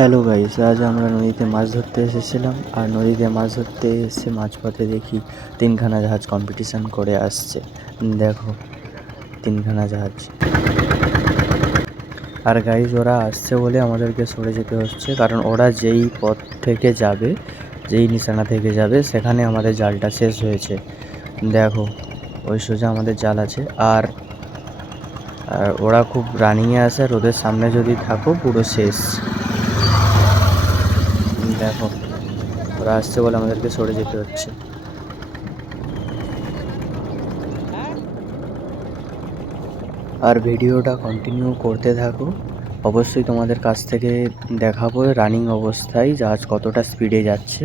Hello guys, আজ আমরা নদীতে মাছ ধরতে এসেছিলাম। আর নদীতে মাছ ধরতে এসে মাঝপথে দেখি তিনখানা জাহাজ কম্পিটিশন করে আসছে। দেখো, তিনখানা জাহাজ। আর গাইস, ওরা আসছে বলে আমাদেরকে সরে যেতে হচ্ছে, কারণ ওরা যেই পথ থেকে যাবে, যেই নিশানা থেকে যাবে, সেখানে আমাদের জালটা শেষ হয়েছে। দেখো, ওই সোজা আমাদের জাল আছে। আর আর ওরা খুব রানিংয়ে আসে, আর ওদের সামনে যদি থাকো পুরো শেষ। দেখো, ওরা আসছে বলে আমাদেরকে সরে যেতে হচ্ছে। আর ভিডিওটা কন্টিনিউ করতে থাকো। অবশ্যই তোমাদের কাছ থেকে দেখাবো রানিং অবস্থায় জাহাজ কতটা স্পিডে যাচ্ছে।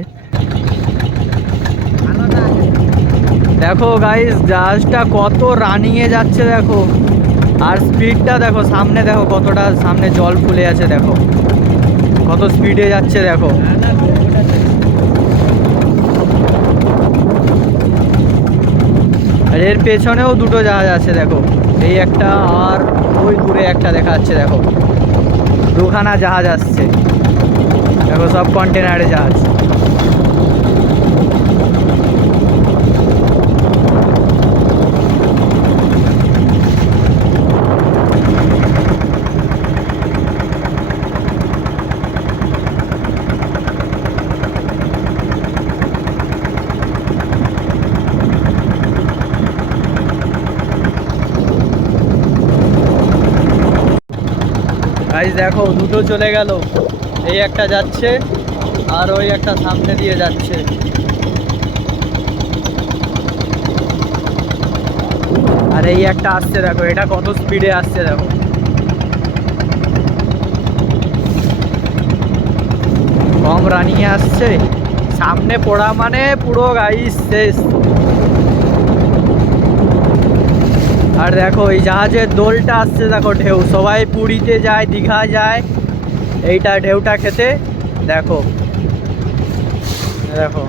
দেখো গাইস, জাহাজটা কত রানিংয়ে যাচ্ছে দেখো। আর স্পিডটা দেখো, সামনে দেখো কতটা সামনে জল ফুলে আছে, দেখো কত স্পিডে যাচ্ছে দেখো। আর এর পেছনেও দুটো জাহাজ আছে দেখো, এই একটা আর ওই দূরে একটা দেখা যাচ্ছে দেখো। দুখানা জাহাজ আসছে দেখো, সব কন্টেনারে জাহাজ। গাইস দেখো, দুটো চলে গেল, এই একটা যাচ্ছে আর ওই একটা সামনে দিয়ে যাচ্ছে। আর এই একটা আসছে দেখো, এটা কত স্পিডে আসছে দেখো। কম রানিংয়ে আসছে, সামনে পড়া মানে পুরো গাইস শেষ। আর দেখো এই জাহাজের দোলটা আসছে দেখো, ঢেউ। সবাই পুরীতে যায়, দীঘা যায় এইটা ঢেউটা খেতে। দেখো দেখো,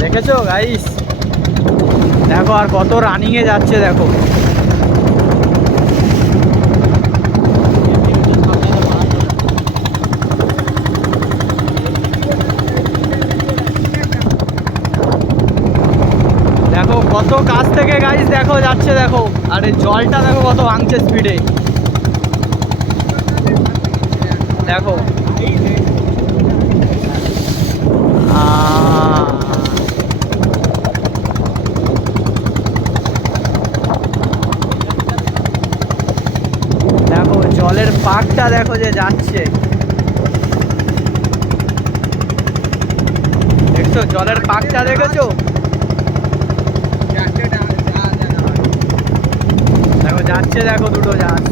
দেখেছো গাইস? দেখো আর কত রানিংয়ে যাচ্ছে দেখো। দেখো কত কাছ থেকে গাইস দেখো যাচ্ছে দেখো। আর এই জলটা দেখো কত ভাঙছে স্পিডে দেখো। দেখো জলের পাকটা দেখো যে যাচ্ছে, দেখছো জলের পাকটা দেখেছো? দেখো যাচ্ছে দেখো দুটো জাহাজ।